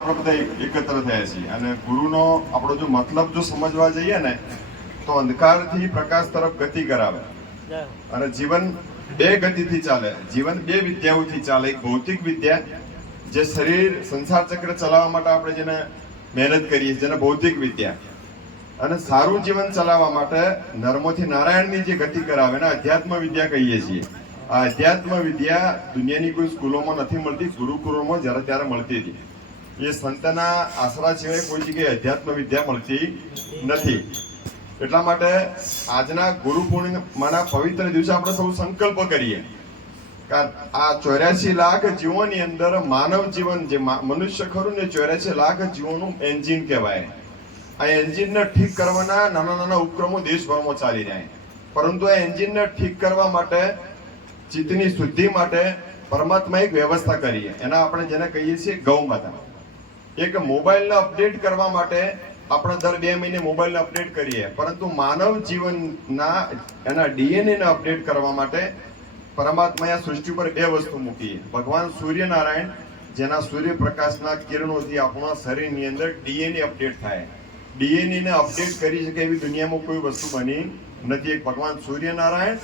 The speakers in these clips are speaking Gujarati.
બધા એકત્ર થયા છીએ અને ગુરુનો આપણો જો મતલબ જો સમજવા જઈએ ને તો અંધકારથી પ્રકાશ તરફ ગતિ કરાવે અને જીવન બે ગતિથી ચાલે. જીવન બે વિદ્યાઓથી ચાલે. એક ભૌતિક વિદ્યા જે શરીર સંસાર ચક્ર ચલાવવા માટે આપણે જેને મહેનત કરીએ જેને ભૌતિક વિદ્યા, અને સારું જીવન ચલાવવા માટે નર્મોથી નારાયણની જે ગતિ કરાવે ને અધ્યાત્મ વિદ્યા કહીએ છીએ. આ અધ્યાત્મ વિદ્યા દુનિયાની કોઈ સ્કૂલોમાં નથી મળતી, ગુરુકુળોમાં જ્યારે ત્યારે મળતી હતી. એ સંતના આશરા સિવાય કોઈ જગ્યાએ અધ્યાત્મ વિદ્યા મળતી નથી. એટલા માટે આજના ગુરુ પૂર્ણિમાના પવિત્ર દિવસે આપણે સૌ સંકલ્પ કરીએ કે આ 84 લાખ જીવોની અંદર માનવ જીવન જે મનુષ્ય ખરું ને 84 લાખ જીવોનું એન્જિન કહેવાય. આ એન્જિનને ઠીક કરવાના નાના નાના ઉપક્રમો દેશભરમાં ચાલી રહ્યા, પરંતુ આ એન્જિનને ઠીક કરવા માટે, ચિત્તની શુદ્ધિ માટે પરમાત્મા એક વ્યવસ્થા કરીએ. એના આપણે જેને કહીએ છીએ ગૌ માતા. એક મોબાઈલને અપડેટ કરવા માટે આપણે દર 2 મહિને મોબાઈલને અપડેટ કરીએ, પરંતુ માનવ જીવનના એના ડીએનએ ને અપડેટ કરવા માટે પરમાત્માએ આ સૃષ્ટિ પર 2 વસ્તુ મૂકી. ભગવાન સૂર્યનારાયણ જેના સૂર્યપ્રકાશના કિરણોથી આપણા શરીરની અંદર ડીએનએ અપડેટ થાય. ડીએનએ ને અપડેટ કરી શકે એવી દુનિયામાં કોઈ વસ્તુ બની નથી. એક ભગવાન સૂર્યનારાયણ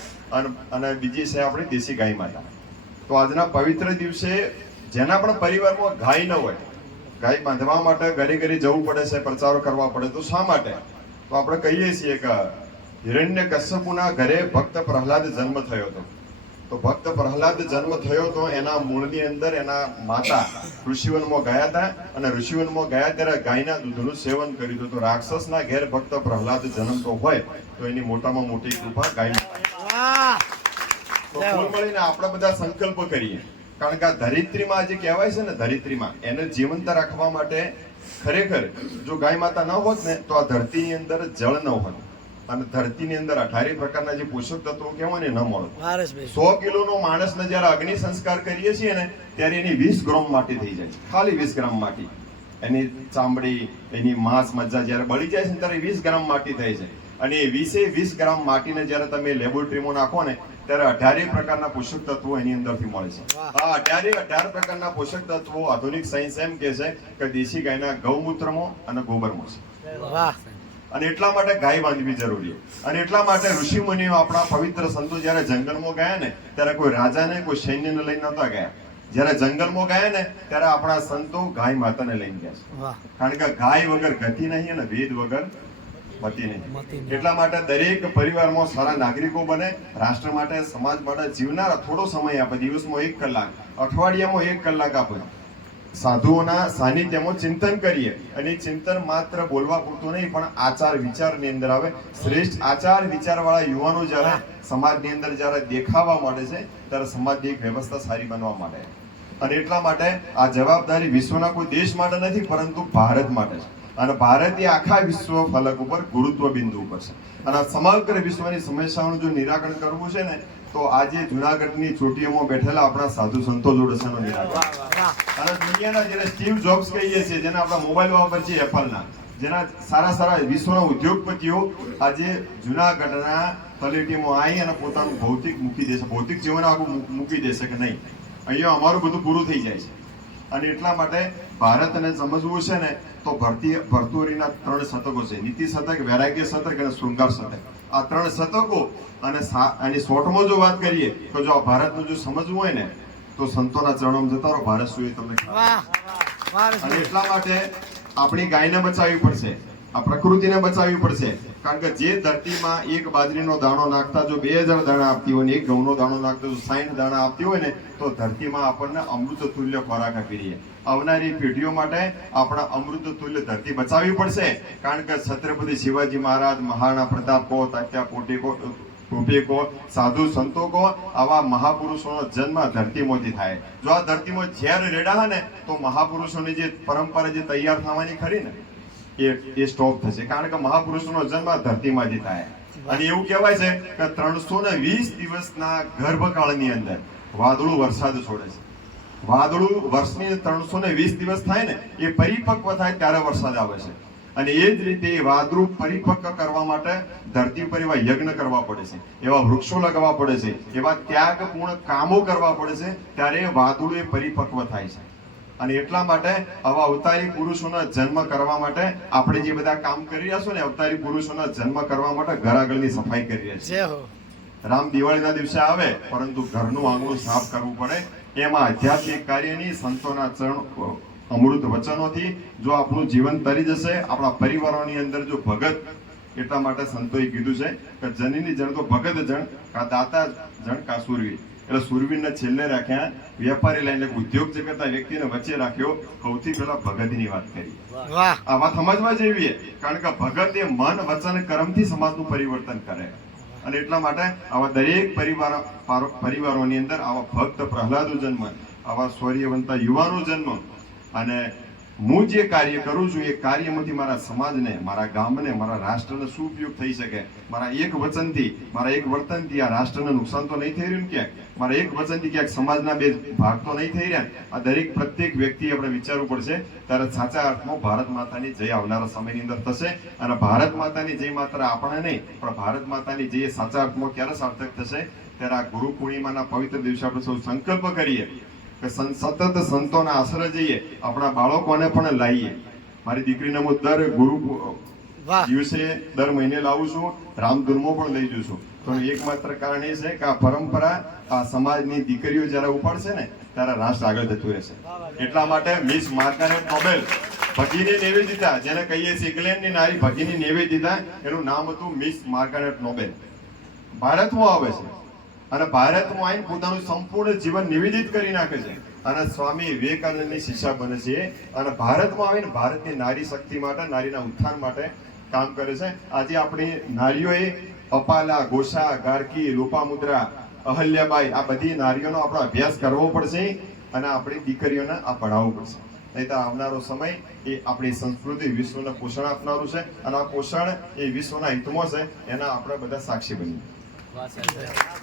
અને બીજી છે આપણી દેશી ગાય માતા. તો આજના પવિત્ર દિવસે જેના પણ પરિવારમાં ગાય ન હોય, ગાય બાંધવા માટે ઘરે ઘરે જવું પડે છે, પ્રચારો કરવા પડે, તો શા માટે? તો આપણે કહીએ છીએ કે હિરણ્યકશ્યપુના ઘરે ભક્ત પ્રહલાદ જન્મ થયો હતો. તો ભક્ત પ્રહલાદ જન્મ થયો તો એના મૂળની અંદર એના માતા ઋષિવનમાં ગયા હતા, અને ઋષિવનમાં ગયા ત્યારે ગાયના દૂધનું સેવન કર્યું હતું. તો રાક્ષસના ઘેર ભક્ત પ્રહલાદ જન્મતો હોય તો એની મોટામાં મોટી કૃપા ગાય. તો કુલ મળીને આપણે બધા સંકલ્પ કરીએ, કારણ કે આ ધરિત્રીમાં આજે કહેવાય છે ને, ધરિત્રીમાં એને જીવંત રાખવા માટે ખરેખર જો ગાય માતા ન હોત ને તો આ ધરતીની અંદર જળ ન હોત, અને ધરતીની અંદર 18 પ્રકારના જે પોષક તત્વો કહેવાય ને ન મળે. 100 કિલોનો માણસને જ્યારે અગ્નિ સંસ્કાર કરીએ છીએ ને ત્યારે એની 20 ગ્રામ માટી થઈ જાય છે. ખાલી 20 ગ્રામ માટી. એની ચામડી, એની માંસ મજ્જા જ્યારે બળી જાય છે ત્યારે 20 ગ્રામ માટી થઈ જાય. અને એ 20 ગ્રામ માટીને જ્યારે તમે લેબોરેટરીમાં નાખો ને ત્યારે 18 પ્રકારના પોષક તત્વો એની અંદરથી મળે છે. આ 18 પ્રકારના પોષક તત્વો આધુનિક સાયન્સ એમ કહે છે કે દેશી ગાયના ગૌમૂત્રમાં અને ગોબરમાં છે. અને એટલા માટે ગાય બાંધવી જરૂરી. અને એટલા માટે ઋષિ મુનિઓ આપણા પવિત્ર સંતો જ્યારે જંગલમાં ગયા ને ત્યારે કોઈ રાજાને, કોઈ સૈન્યને લઈને નહોતા ગયા. જ્યારે જંગલમાં ગયા ને ત્યારે આપણા સંતો ગાય માતાને લઈને ગયા છે. કારણ કે ગાય વગર ગતિ નહીં અને વેદ વગર મતિ નહીં. એટલા માટે દરેક પરિવારમાં સારા નાગરિકો બને, રાષ્ટ્ર માટે, સમાજ માટે જીવનારા થોડો સમય આપે. દિવસમાં 1 કલાક, અઠવાડિયામાં 1 કલાક આપે. સાધુઓના સાનિધ્યમાં ચિંતન કરીએ. અને ચિંતન માત્ર બોલવા પૂરતું નહીં, પણ આચાર વિચારની અંદર આવે. શ્રેષ્ઠ આચાર વિચાર વાળા યુવાનો જ્યારે સમાજની અંદર જ્યારે દેખાવા માંડે છે ત્યારે સમાજની એક વ્યવસ્થા સારી બનવા માંડે. અને એટલા માટે આ જવાબદારી વિશ્વના કોઈ દેશ માટે નથી, પરંતુ ભારત માટે છે. અને ભારત એ આખા વિશ્વ ફલક ઉપર ગુરુત્વ બિંદુ ઉપર છે. અને સમગ્ર વિશ્વની સમસ્યાઓનું જો નિરાકરણ કરવું છે ને તો આજે જુનાગઢની ચોટીઓમાં બેઠેલા આપણા સાધુ સંતો જોડે છે એનું નિરાકરણ. અને દુનિયાના જેને સ્ટીવ જોબ્સ કહીએ છીએ, જેના આપણા મોબાઈલ વાપર છે એપલના, જેના સારા સારા વિશ્વના ઉદ્યોગપતિઓ આજે જુનાગઢના તળેટીમાં આવી અને પોતાનું ભૌતિક મૂકી દેશે, ભૌતિક જીવન આખું મૂકી દેશે કે નહીં, અહીંયા અમારું બધું પૂરું થઈ જાય છે. અને એટલા માટે ભારતને સમજવું છે ને તો ભર્તુહરીના 3 શતકો છે. નીતિ શતક, વૈરાગ્ય શતક અને શૃંગાર શતક. આ 3 શતકો. અને શોર્ટમાં જો વાત કરીએ તો જો આ ભારતનું જો સમજવું હોય ને તો સંતોના ચરણોમાં જતા રહો, ભારત શું એ તમને. અને એટલા માટે આપણી ગાયને બચાવવી પડશે, આ પ્રકૃતિને બચાવવી પડશે. કારણ કે જે ધરતીમાં એક બાજરીનો દાણો નાખતા જો 2000 દાણા આપતી હોય ને એક ઘઉંનો દાણો નાખતા જો 60 દાણા આપતી હોય ને તો ધરતીમાં આપણને અમૃત તુલ્ય ખોરાક આપી રહીએ. આવનારી પેઢીઓ માટે આપણા અમૃત તુલ્ય ધરતી બચાવવી પડશે. કારણ કે છત્રપતિ શિવાજી મહારાજ, મહારાણા પ્રતાપ કહો, તાત્યા ટોપે કહો, સાધુ સંતો કહો, આવા મહાપુરુષોનો જન્મ ધરતીમાંથી થાય. જો આ ધરતીમાં ઝેર રેડા ને તો મહાપુરુષોની જે પરંપરા જે તૈયાર થવાની ખરી ને એ સ્ટોપ થશે. કારણ કે મહાપુરુષોનો જન્મ ધરતીમાંથી થાય. અને એવું કહેવાય છે કે 320 દિવસના ગર્ભકાળની અંદર વાદળું વરસાદ છોડે છે. વાદળું વર્ષની 320 દિવસ થાય ને એ પરિપક્વ થાય ત્યારે વરસાદ આવે છે. અને એ જ રીતે વાદળું પરિપક્વ કરવા માટે ધરતી પર એવા યજ્ઞ કરવા પડે છે, એવા વૃક્ષો લગાવવા પડે છે, એવા ત્યાગપૂર્ણ કામો કરવા પડે છે, ત્યારે વાદળું એ પરિપક્વ થાય છે. અને એટલા માટે આવા અવતારી પુરુષોના જન્મ કરવા માટે આપણે જે બધા કામ કરી રહ્યા છો ને, અવતારી પુરુષોના જન્મ કરવા માટે ઘર આગળની સફાઈ કરી રહ્યા છીએ. રામ દિવાળીના દિવસે આવે, પરંતુ ઘરનું આંગણું સાફ કરવું પડે. એમાં આધ્યાત્મિક કાર્યની સંતોના ચરણ અમૃત વચનોથી જો આપણું જીવન તરી જશે, આપણા પરિવારોની અંદર જો ભગત, એટલા માટે સંતોએ કીધું છે કે જનીની જણ તો ભગત જણ, કા દાતા જણ, કા સુરવીર. એટલે સુરવીરને છેલ્લે રાખ્યા, વેપારી લાઈને ઉદ્યોગ જગતના વ્યક્તિને વચ્ચે રાખ્યો. સૌથી પહેલા ભગતની વાત કરી. આ વાત સમજવા જેવી, કારણ કે ભગત એ મન, વચન, કર્મથી સમાજનું પરિવર્તન કરે. અને એટલા માટે આવા દરેક પરિવારોની અંદર આવા ભક્ત પ્રહલાદો જન્મ, આવા શૌર્યવંતા યુવાનો જન્મ. અને હું જે કાર્ય કરું છું એ કાર્યમાંથી મારા સમાજને, મારા ગામને, મારા રાષ્ટ્રને શું ઉપયોગ થઈ શકે. મારા એક વચનથી, મારા એક વર્તનથી આ રાષ્ટ્રને નુકસાન તો નહીં થઈ રહ્યું ક્યાંક, મારા એક વચનથી ક્યાંક સમાજના બે ભાગ તો નહીં થઈ રહ્યા. આ દરેક પ્રત્યેક વ્યક્તિ આપણે વિચારવું પડશે. ત્યારે સાચા અર્થમાં ભારત માતાની જય આવનારા સમયની અંદર થશે. અને ભારત માતાની જય માત્ર આપણે નહીં, પણ ભારત માતાની જય સાચા અર્થમાં ક્યારે સાર્થક થશે? ત્યારે આ ગુરુ પૂર્ણિમાના પવિત્ર દિવસે આપણે સૌ સંકલ્પ કરીએ કે સતત સંતોના આશરે જઈએ, આપણા બાળકોને પણ લાવીએ. મારી દીકરીને હું દર ગુરુ દિવસે દર મહિને લાવું છું, રામધૂનમાં પણ લઈ જઉં છું. તો એકમાત્ર કારણ એ છે કે આ પરંપરા આ સમાજની દીકરીઓ જયારે ઉપાડશે ને, ત્યારે રાષ્ટ્ર આગળ જતું રહેશે. એટલા માટે મિસ માર્ગારેટ નોબેલ ભગીની નિવેદિતા, જેને કહીએ છીએ ઇંગ્લેન્ડની નારી ભગીની નિવેદિતા, એનું નામ હતું મિસ માર્ગારેટ નોબેલ. ભારતમાં આવે છે અને ભારતમાં આવીને પોતાનું સંપૂર્ણ જીવન નિવેદિત કરી નાખે છે. અને સ્વામી વિવેકાનંદની શિષ્યા બને છે. અને ભારતમાં આવીને ભારતની નારી શક્તિ માટે, નારીના ઉત્થાન માટે કામ કરે છે. આજે આપણી નારીઓએ અપાલા, ગોસા, ગાર્કી, લોપામુદ્રા, અહલ્યાબાઈ, આ બધી નારીઓનો આપણો અભ્યાસ કરવો પડશે અને આપણી દીકરીઓને આ ભણાવવું પડશે. નહીં તો આવનારો સમય એ આપણી સંસ્કૃતિ વિશ્વને પોષણ આપનારું છે. અને આ પોષણ એ વિશ્વના હિતમાં છે, એના આપણે બધા સાક્ષી બનીએ.